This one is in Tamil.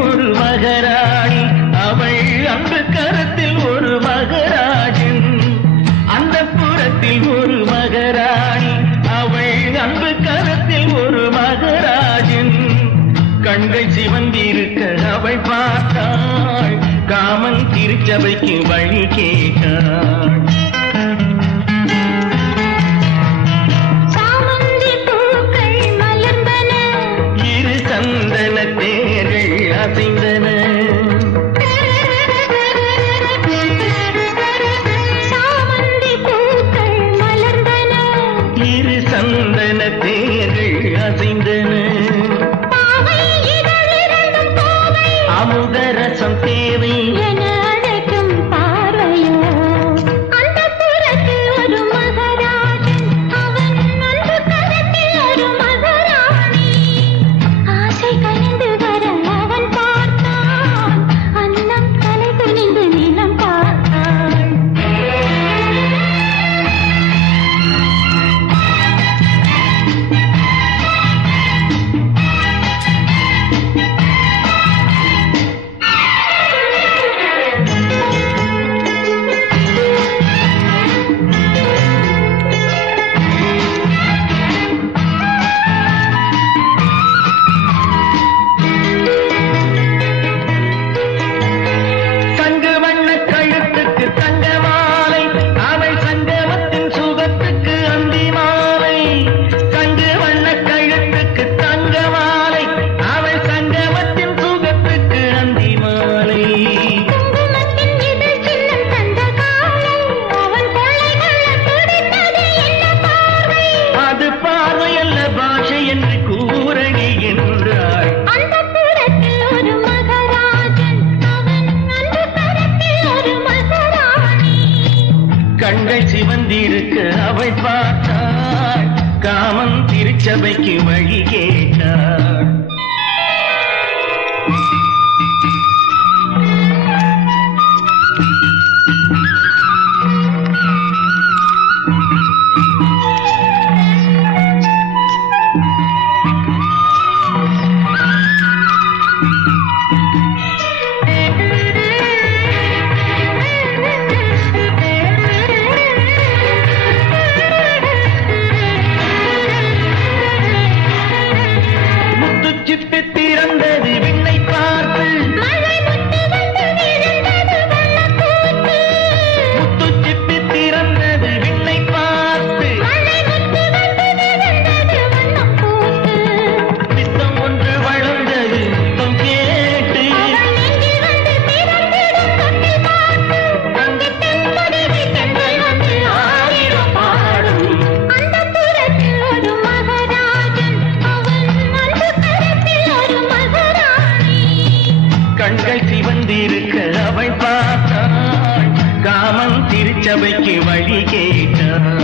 ஒரு மகராணி அவள் அன்பு கரத்தில் ஒரு மகராஜன். அந்த புறத்தில் ஒரு மகராணி அவள் அன்பு கரத்தில் ஒரு மகராஜன். கண்கள் சிவந்திருக்க அவள் பார்த்தாள், காமன் திருச்சபைக்கு வழி கேட்டாள். அசைந்தன சாமந்தி பூக்கள் மலர்ந்தன, இரு சந்தன தேர்கள் அசைந்தன. அமுதரசம் தேவை என அழைக்கும் பார்வையோ. அந்த புறத்தில் ஒரு மகராஜன், அவன் அன்பு கரத்தில் ஒரு மகராணி. ஆசை கனிந்து வர அவன் பார்த்தான், அன்னம் தலை குனிந்து நிலம் பார்த்தான். கண்கள் சிவந்திருக்க அவள் பார்த்தாள், காமன் திருச்சபைக்கு வழி கேட்டாள். திறந்தது விண்ணை பார்த்து, முத்துச்சிப்பி திறந்தது விண்ணை பார்த்து, பித்தம் ஒன்று வளர்ந்தது முத்தம் கேட்டு, ஆயிரம் பாடும். கண்கள் சிவந்திருக்க அவள் பார்த்தாள், காமன் திருச்சபைக்கு வழி கேட்டாள்.